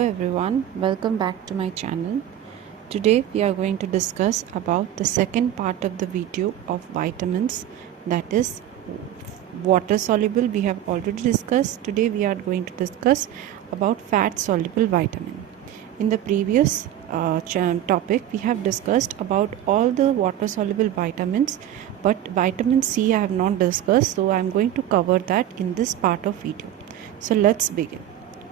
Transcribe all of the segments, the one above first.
Everyone, welcome back to my channel. Today we are going to discuss about the second part of the video of vitamins, that is water soluble. We have already discussed. Today we are going to discuss about fat soluble vitamin. In the previous topic we have discussed about all the water soluble vitamins, but vitamin C I have not discussed, so I am going to cover that in this part of video. So let's begin.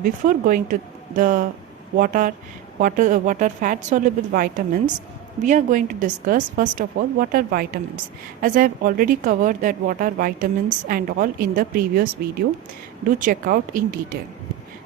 Before going to the what are fat soluble vitamins, we are going to discuss first of all what are vitamins. As I have already covered that what are vitamins and all in the previous video, do check out in detail.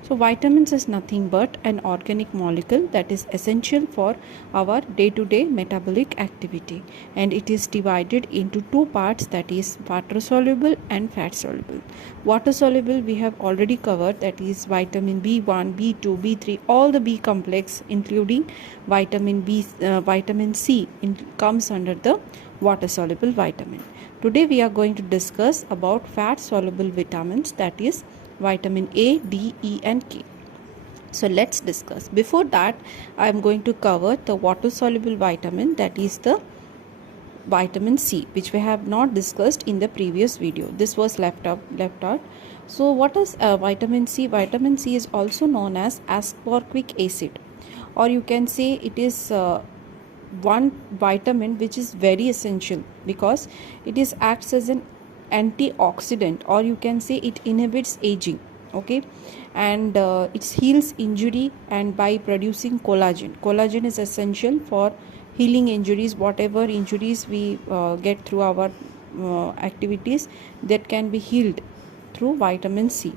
So vitamins is nothing but an organic molecule that is essential for our day-to-day metabolic activity, and it is divided into two parts, that is water soluble and fat soluble. Water soluble we have already covered, that is vitamin B1, B2, B3, all the B complex including vitamin C comes under the water soluble vitamin. Today we are going to discuss about fat soluble vitamins, that is vitamin A, D, E and K. So let's discuss. Before that, I am going to cover the water soluble vitamin, that is the vitamin C, which we have not discussed in the previous video. This was left out. So what is vitamin C? Vitamin C is also known as ascorbic acid, or you can say it is one vitamin which is very essential because it is acts as an antioxidant, or you can say it inhibits aging, okay, and it heals injury and by producing collagen is essential for healing injuries, whatever injuries we get through our activities, that can be healed through vitamin C.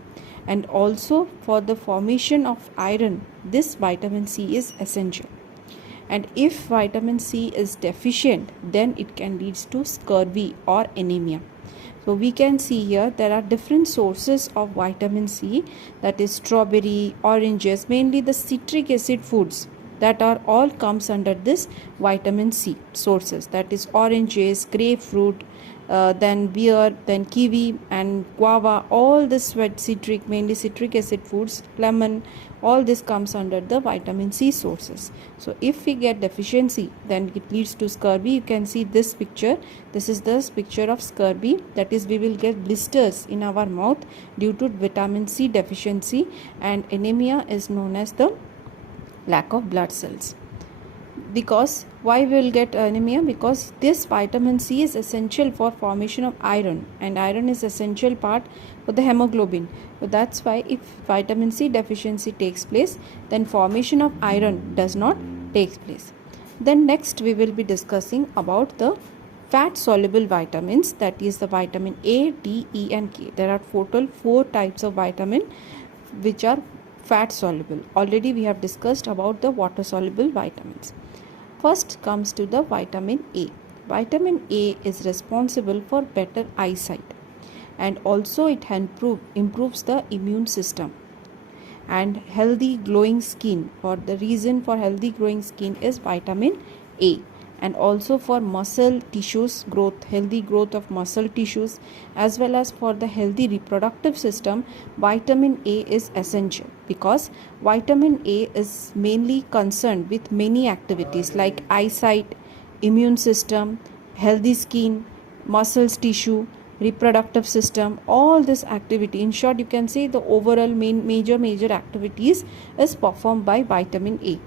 And also for the formation of iron, this vitamin C is essential. And if vitamin C is deficient, then it can lead to scurvy or anemia. So we can see here there are different sources of vitamin C, that is strawberry, oranges, mainly the citric acid foods that are all comes under this vitamin C sources, that is oranges, grapefruit, then beer, then kiwi and guava, all this citric, mainly citric acid foods, lemon, all this comes under the vitamin C sources. So if we get deficiency, then it leads to scurvy. You can see this picture. This is the picture of scurvy, that is we will get blisters in our mouth due to vitamin C deficiency, and anemia is known as the lack of blood cells. Because why we will get anemia? Because this vitamin C is essential for formation of iron, and iron is essential part for the hemoglobin. So that's why if vitamin C deficiency takes place, then formation of iron does not take place. Then next we will be discussing about the fat soluble vitamins, that is the vitamin A, D, E and K. There are total 4 types of vitamin which are fat soluble. Already we have discussed about the water soluble vitamins. First comes to the vitamin A. Vitamin A is responsible for better eyesight, and also it improves the immune system and healthy glowing skin. For the reason for healthy glowing skin is vitamin A, and also for muscle tissues growth, healthy growth of muscle tissues, as well as for the healthy reproductive system. Vitamin A is essential because vitamin A is mainly concerned with many activities like eyesight, immune system, healthy skin, muscles tissue, reproductive system, all this activity. In short, you can say the overall major activities is performed by vitamin A.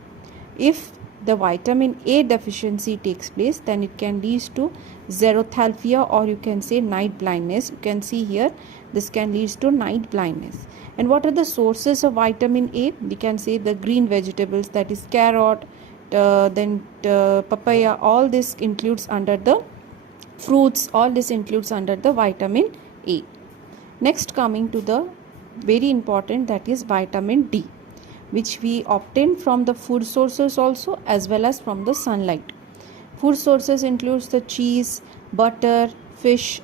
If the vitamin A deficiency takes place, then it can lead to xerophthalmia, or you can say night blindness. You can see here this can lead to night blindness. And what are the sources of vitamin A? We can say the green vegetables, that is carrot, then papaya, all this includes under the fruits, all this includes under the vitamin A. Next, coming to the very important, that is vitamin D, which we obtain from the food sources also as well as from the sunlight. Food sources includes the cheese, butter, fish.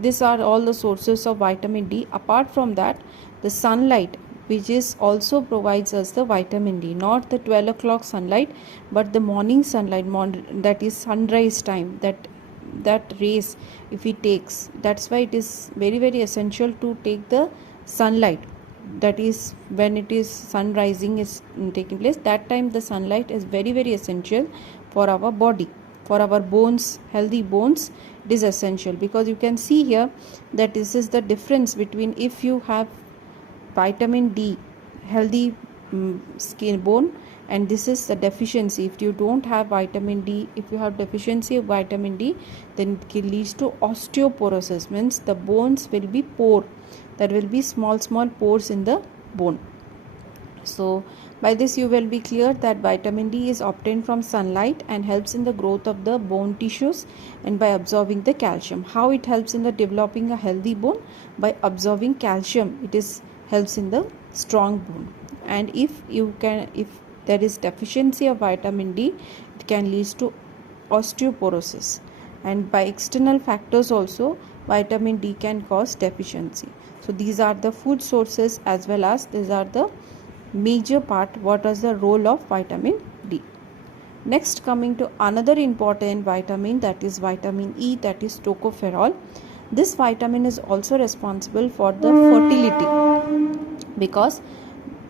These are all the sources of vitamin D. Apart from that, the sunlight, which is also provides us the vitamin D, not the 12 o'clock sunlight, but the morning sunlight, that is sunrise time, that rays if it takes. That's why it is very essential to take the sunlight, that is when it is sun rising is taking place, that time the sunlight is very very essential for our body, for our bones, healthy bones. It is essential, because you can see here that this is the difference between if you have vitamin D, healthy skin bone, and this is the deficiency. If you don't have vitamin D, if you have deficiency of vitamin D, then it leads to osteoporosis, means the bones will be poor, there will be small pores in the bone. So by this you will be clear that vitamin D is obtained from sunlight and helps in the growth of the bone tissues and by absorbing the calcium. How it helps in the developing a healthy bone? By absorbing calcium, it is helps in the strong bone. And if there is deficiency of vitamin D, it can lead to osteoporosis. And by external factors also, vitamin D can cause deficiency. So these are the food sources, as well as these are the major part what is the role of vitamin D. Next, coming to another important vitamin, that is vitamin E, that is tocopherol. This vitamin is also responsible for the fertility, because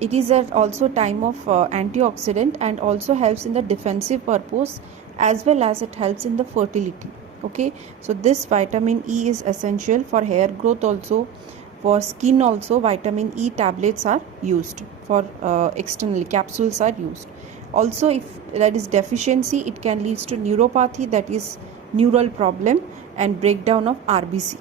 it is also time of antioxidant and also helps in the defensive purpose, as well as it helps in the fertility. Okay, so this vitamin E is essential for hair growth also. For skin also, vitamin E tablets are used. For externally, capsules are used. Also, if that is deficiency, it can lead to neuropathy, that is neural problem, and breakdown of RBC,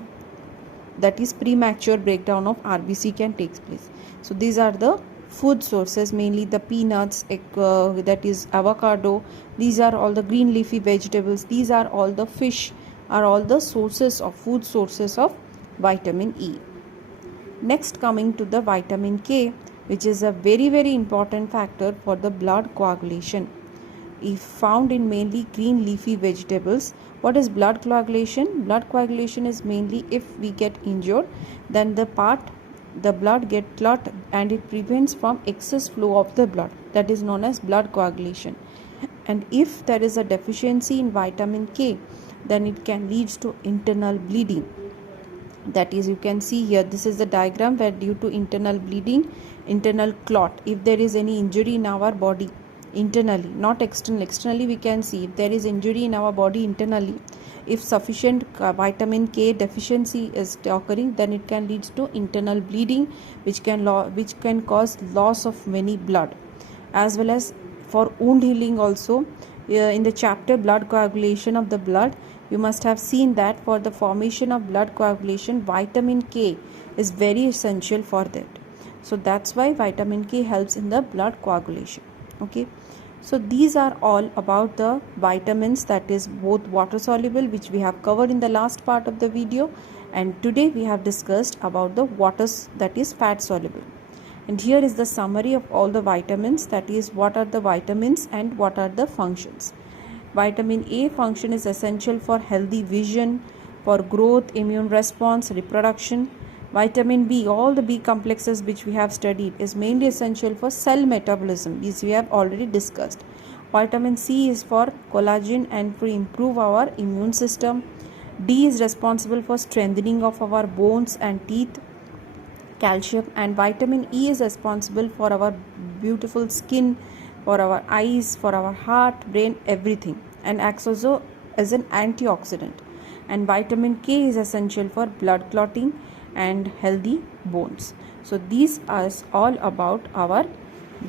that is premature breakdown of RBC can take place. So these are the food sources, mainly the peanuts, that is avocado, these are all the green leafy vegetables, these are all the fish, are all the sources of food sources of vitamin E. Next, coming to the vitamin K, which is a very very important factor for the blood coagulation. If found in mainly green leafy vegetables. What is blood coagulation? Blood coagulation is mainly if we get injured, then the blood get clot and it prevents from excess flow of the blood. That is known as blood coagulation. And if there is a deficiency in vitamin K, then it can lead to internal bleeding. That is, you can see here, this is the diagram where due to internal bleeding, internal clot, if there is any injury in our body internally, not externally we can see if there is injury in our body internally, if sufficient vitamin K deficiency is occurring, then it can lead to internal bleeding, which can cause loss of many blood. As well as for wound healing also, in the chapter blood coagulation of the blood, you must have seen that for the formation of blood coagulation, vitamin K is very essential for that. So that's why vitamin K helps in the blood coagulation. Okay, so these are all about the vitamins, that is both water soluble, which we have covered in the last part of the video, and today we have discussed about the waters, that is fat soluble. And here is the summary of all the vitamins, that is what are the vitamins and what are the functions. Vitamin A function is essential for healthy vision, for growth, immune response, reproduction. Vitamin B, all the B complexes which we have studied, is mainly essential for cell metabolism. These we have already discussed. Vitamin C is for collagen and to improve our immune system. D is responsible for strengthening of our bones and teeth. Calcium and vitamin E is responsible for our beautiful skin, for our eyes, for our heart, brain, everything, and acts also as an antioxidant. And vitamin K is essential for blood clotting and healthy bones. So these are all about our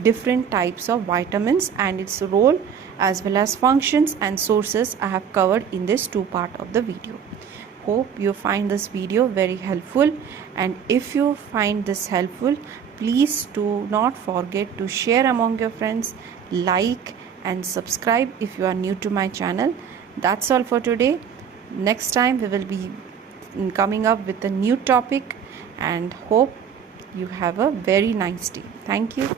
different types of vitamins and its role, as well as functions and sources I have covered in this two part of the video. Hope you find this video very helpful, and if you find this helpful, please do not forget to share among your friends, like and subscribe if you are new to my channel. That's all for today. Next time we will be coming up with a new topic, and hope you have a very nice day. Thank you.